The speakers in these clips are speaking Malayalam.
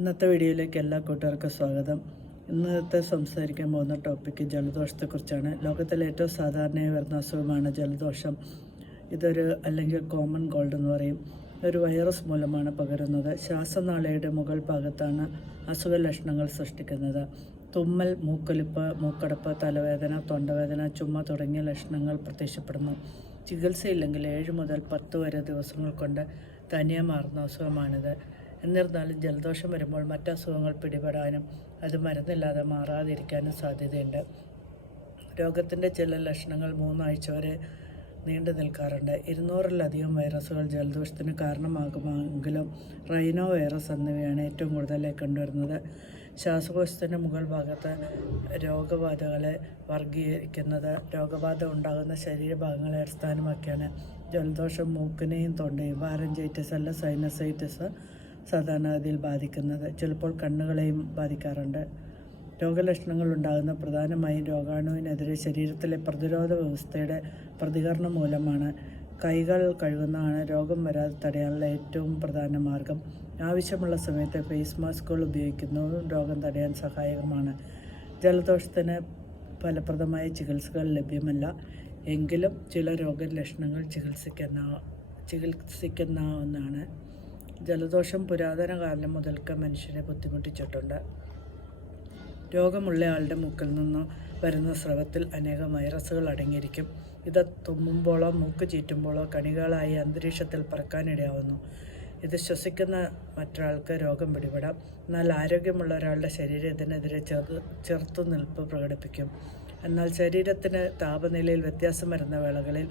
ഇന്നത്തെ വീഡിയോയിലേക്ക് എല്ലാ കൂട്ടുകാർക്കും സ്വാഗതം. ഇന്നത്തെ സംസാരിക്കാൻ പോകുന്ന ടോപ്പിക്ക് ജലദോഷത്തെക്കുറിച്ചാണ്. ലോകത്തിലെ ഏറ്റവും സാധാരണയായി വരുന്ന അസുഖമാണ് ജലദോഷം. ഇതൊരു അല്ലെങ്കിൽ കോമൺ കോൾഡ് എന്ന് പറയും. ഒരു വൈറസ് മൂലമാണ് പകരുന്നത്. ശ്വാസനാളയുടെ മുകൾ ഭാഗത്താണ് അസുഖ ലക്ഷണങ്ങൾ സൃഷ്ടിക്കുന്നത്. തുമ്മൽ മൂക്കൊലിപ്പ് മൂക്കടപ്പ് തലവേദന തൊണ്ടവേദന ചുമ തുടങ്ങിയ ലക്ഷണങ്ങൾ പ്രത്യക്ഷപ്പെടുന്നു. ചികിത്സയില്ലെങ്കിൽ ഏഴ് മുതൽ പത്ത് വരെ ദിവസങ്ങൾ കൊണ്ട് തനിയെ മാറുന്ന അസുഖമാണിത്. എന്നിരുന്നാലും ജലദോഷം വരുമ്പോൾ മറ്റ് അസുഖങ്ങൾ പിടിപെടാനും അത് മരുന്നില്ലാതെ മാറാതിരിക്കാനും സാധ്യതയുണ്ട്. രോഗത്തിന്റെ ചില ലക്ഷണങ്ങൾ മൂന്നാഴ്ച വരെ നീണ്ടു നിൽക്കാറുണ്ട്. ഇരുന്നൂറിലധികം വൈറസുകൾ ജലദോഷത്തിന് കാരണമാകുമെങ്കിലും റൈനോ വൈറസ് എന്നിവയാണ് ഏറ്റവും കൂടുതലായി കണ്ടുവരുന്നത്. ശ്വാസകോശത്തിന്റെ മുകൾ ഭാഗത്ത് രോഗബാധകളെ വർഗീകരിക്കുന്നത് രോഗബാധ ഉണ്ടാകുന്ന ശരീരഭാഗങ്ങളെ അടിസ്ഥാനമാക്കിയാണ്. ജലദോഷം മൂക്കിനെയും തൊണ്ടയും വാരഞ്ചൈറ്റിസ് അല്ല സൈനസൈറ്റിസ് സാധാരണഗതിയിൽ ബാധിക്കുന്നത്. ചിലപ്പോൾ കണ്ണുകളെയും ബാധിക്കാറുണ്ട്. രോഗലക്ഷണങ്ങൾ ഉണ്ടാകുന്ന പ്രധാനമായും രോഗാണുവിനെതിരെ ശരീരത്തിലെ പ്രതിരോധ വ്യവസ്ഥയുടെ പ്രതികരണം മൂലമാണ്. കൈകൾ കഴുകുന്നതാണ് രോഗം വരാതെ തടയാനുള്ള ഏറ്റവും പ്രധാന മാർഗം. ആവശ്യമുള്ള സമയത്ത് ഫേസ് മാസ്കുകൾ ഉപയോഗിക്കുന്നതും രോഗം തടയാൻ സഹായകമാണ്. ജലദോഷത്തിന് ഫലപ്രദമായ ചികിത്സകൾ ലഭ്യമല്ല. എങ്കിലും ചില രോഗലക്ഷണങ്ങൾ ചികിത്സിക്കുന്ന ചികിത്സിക്കാവുന്നതാണ് ജലദോഷം പുരാതന കാലം മുതൽക്ക് മനുഷ്യരെ ബുദ്ധിമുട്ടിച്ചിട്ടുണ്ട്. രോഗമുള്ളയാളുടെ മൂക്കിൽ നിന്ന് വരുന്ന സ്രവത്തിൽ അനേകം വൈറസുകൾ അടങ്ങിയിരിക്കും. ഇത് തുമ്മുമ്പോഴോ മൂക്ക് ചീറ്റുമ്പോഴോ കണികളായി അന്തരീക്ഷത്തിൽ പറക്കാനിടയാവുന്നു. ഇത് ശ്വസിക്കുന്ന മറ്റൊരാൾക്ക് രോഗം പിടിപെടാം. എന്നാൽ ആരോഗ്യമുള്ള ഒരാളുടെ ശരീരത്തിനെതിരെ ചെറു ചെറുത്തുനിൽപ്പ് പ്രകടിപ്പിക്കും. എന്നാൽ ശരീരത്തിന് താപനിലയിൽ വ്യത്യാസം വരുന്ന വേളകളിൽ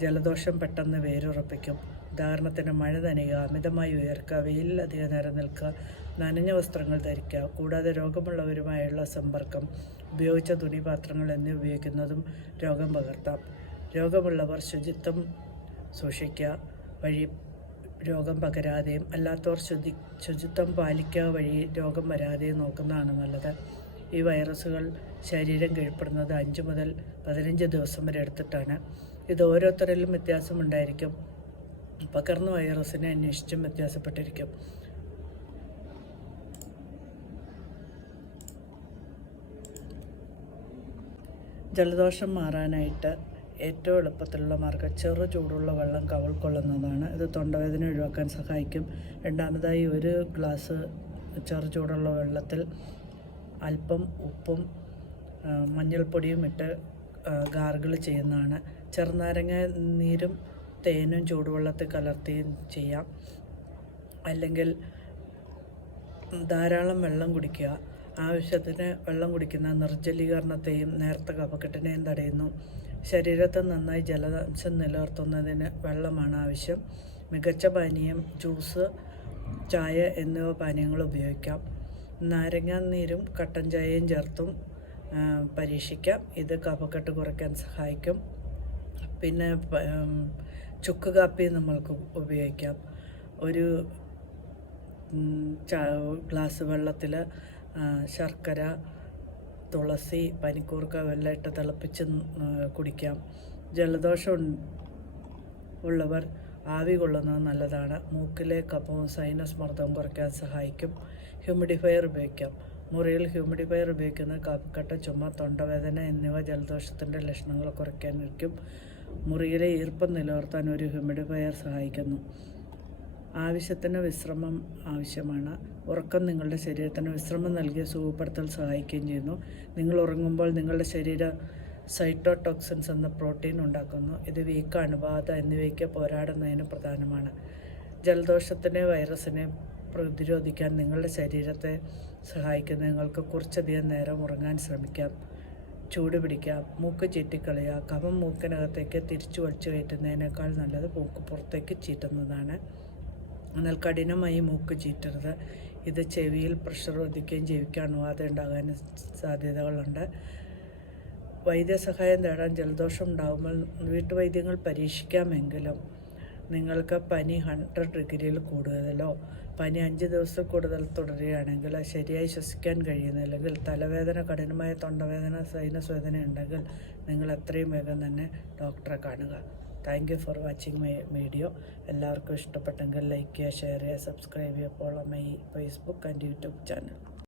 ജലദോഷം പെട്ടെന്ന് വേരുറപ്പിക്കും. ഉദാഹരണത്തിന് മഴ നനയുക അമിതമായി ഉയർക്കുക വെയിലിൽ നേരം നിൽക്കുക നനഞ്ഞ വസ്ത്രങ്ങൾ ധരിക്കുക കൂടാതെ രോഗമുള്ളവരുമായുള്ള സമ്പർക്കം ഉപയോഗിച്ച തുണിപാത്രങ്ങൾ എന്നിവ ഉപയോഗിക്കുന്നതും രോഗം പകർത്താം. രോഗമുള്ളവർ ശുചിത്വം സൂക്ഷിക്കുക വഴി രോഗം പകരാതെയും അല്ലാത്തവർ ശുചി ശുചിത്വം പാലിക്കുക വഴി രോഗം വരാതെയും നോക്കുന്നതാണ് നല്ലത്. ഈ വൈറസുകൾ ശരീരം കീഴ്പ്പെടുന്നത് അഞ്ച് മുതൽ പതിനഞ്ച് ദിവസം വരെ എടുത്തിട്ടാണ്. ഇത് ഓരോരുത്തരിലും വ്യത്യാസമുണ്ടായിരിക്കും. പകർന്ന വൈറസിനെ അന്വേഷിച്ചും വ്യത്യാസപ്പെട്ടിരിക്കും. ജലദോഷം മാറാനായിട്ട് ഏറ്റവും എളുപ്പത്തിലുള്ള മാർഗം ചെറു ചൂടുള്ള വെള്ളം കവൾ കൊള്ളുന്നതാണ്. ഇത് തൊണ്ടവേദന ഒഴിവാക്കാൻ സഹായിക്കും. രണ്ടാമതായി ഒരു ഗ്ലാസ് ചെറു ചൂടുള്ള വെള്ളത്തിൽ അല്പം ഉപ്പും മഞ്ഞൾപ്പൊടിയും ഇട്ട് ഗാർഗിൾ ചെയ്യുന്നതാണ്. ചെറുനാരങ്ങ നീരും തേനും ചൂടുവെള്ളത്തിൽ കലർത്തിയും ചെയ്യാം. അല്ലെങ്കിൽ ധാരാളം വെള്ളം കുടിക്കുക. ആവശ്യത്തിന് വെള്ളം കുടിക്കുന്ന നിർജലീകരണത്തെയും നേർത്ത കഫക്കെട്ടിനെയും തടയുന്നു. ശരീരത്തിൽ നന്നായി ജലാംശം നിലനിർത്തുന്നതിന് വെള്ളമാണ് ആവശ്യം. മികച്ച പാനീയം ജ്യൂസ് ചായ എന്നിവ പാനീയങ്ങൾ ഉപയോഗിക്കാം. നാരങ്ങ നീരും കട്ടൻ ചായയും ചേർത്തും പരീക്ഷിക്കാം. ഇത് കഫക്കെട്ട് കുറയ്ക്കാൻ സഹായിക്കും. പിന്നെ ചുക്ക് കാപ്പി നമ്മൾക്ക് ഉപയോഗിക്കാം. ഒരു ഗ്ലാസ് വെള്ളത്തിൽ ശർക്കര തുളസി പനിക്കൂർക്ക വെള്ളം ഇട്ട് തിളപ്പിച്ച് കുടിക്കാം. ജലദോഷം ഉള്ളവർ ആവി കൊള്ളുന്നത് നല്ലതാണ്. മൂക്കിലെ കഫവും സൈനസ് മർദ്ദവും കുറയ്ക്കാൻ സഹായിക്കും. ഹ്യൂമിഡിഫയർ ഉപയോഗിക്കാം. മുറിയിൽ ഹ്യൂമിഡിഫയർ ഉപയോഗിക്കുന്നത് കാപ്പിക്കട്ട ചുമ തൊണ്ടവേദന എന്നിവ ജലദോഷത്തിന്റെ ലക്ഷണങ്ങൾ കുറയ്ക്കാനിരിക്കും. മുറിയിലെ ഈർപ്പം നിലനിർത്താൻ ഒരു ഹ്യൂമിഡിഫയർ സഹായിക്കുന്നു. ആവശ്യത്തിന് വിശ്രമം ആവശ്യമാണ്. ഉറക്കം നിങ്ങളുടെ ശരീരത്തിന് വിശ്രമം നൽകി സുഖപ്പെടുത്തൽ സഹായിക്കുകയും ചെയ്യുന്നു. നിങ്ങൾ ഉറങ്ങുമ്പോൾ നിങ്ങളുടെ ശരീര സൈറ്റോടോക്സിൻസ് എന്ന പ്രോട്ടീൻ ഉണ്ടാക്കുന്നു. ഇത് വീക്ക അണുബാധ എന്നിവയ്ക്ക് പോരാടുന്നതിന് പ്രധാനമാണ്. ജലദോഷത്തിനെ വൈറസിനെ പ്രതിരോധിക്കാൻ നിങ്ങളുടെ ശരീരത്തെ സഹായിക്കുന്ന നിങ്ങൾക്ക് കുറച്ചധികം നേരം ഉറങ്ങാൻ ശ്രമിക്കാം. ചൂട് പിടിക്കാം. മൂക്ക് ചീറ്റിക്കളയുക കഫം മൂക്കിനകത്തേക്ക് തിരിച്ചു വലിച്ചു കയറ്റുന്നതിനേക്കാൾ നല്ലത് മൂക്ക് പുറത്തേക്ക് ചീറ്റുന്നതാണ്. എന്നാൽ കഠിനമായി മൂക്ക് ചീറ്റരുത്. ഇത് ചെവിയിൽ പ്രഷർ വർദ്ധിക്കുകയും ജീവിക്കാൻ അണുബാധ ഉണ്ടാകാൻ സാധ്യതകളുണ്ട്. വൈദ്യസഹായം തേടാൻ ജലദോഷം ഉണ്ടാകുമ്പോൾ വീട്ടുവൈദ്യങ്ങൾ പരീക്ഷിക്കാമെങ്കിലും നിങ്ങൾക്ക് പനി ഹൺഡ്രഡ് ഡിഗ്രിയിൽ കൂടുതലോ? പനി അഞ്ച് ദിവസം കൂടുതൽ തുടരുകയാണെങ്കിൽ ശരിയായി ശ്വസിക്കാൻ കഴിയുന്നില്ലെങ്കിൽ തലവേദന കഠിനമായ തൊണ്ടവേദന സൈനസ് വേദന ഉണ്ടെങ്കിൽ നിങ്ങൾ എത്രയും വേഗം തന്നെ ഡോക്ടറെ കാണുക. Thank you for watching my video എല്ലാവർക്കും ഇഷ്ടപ്പെട്ടെങ്കിൽ ലൈക്ക് ചെയ്യുക ഷെയർ ചെയ്യുക സബ്സ്ക്രൈബ് ചെയ്യുക. Follow my Facebook and YouTube channel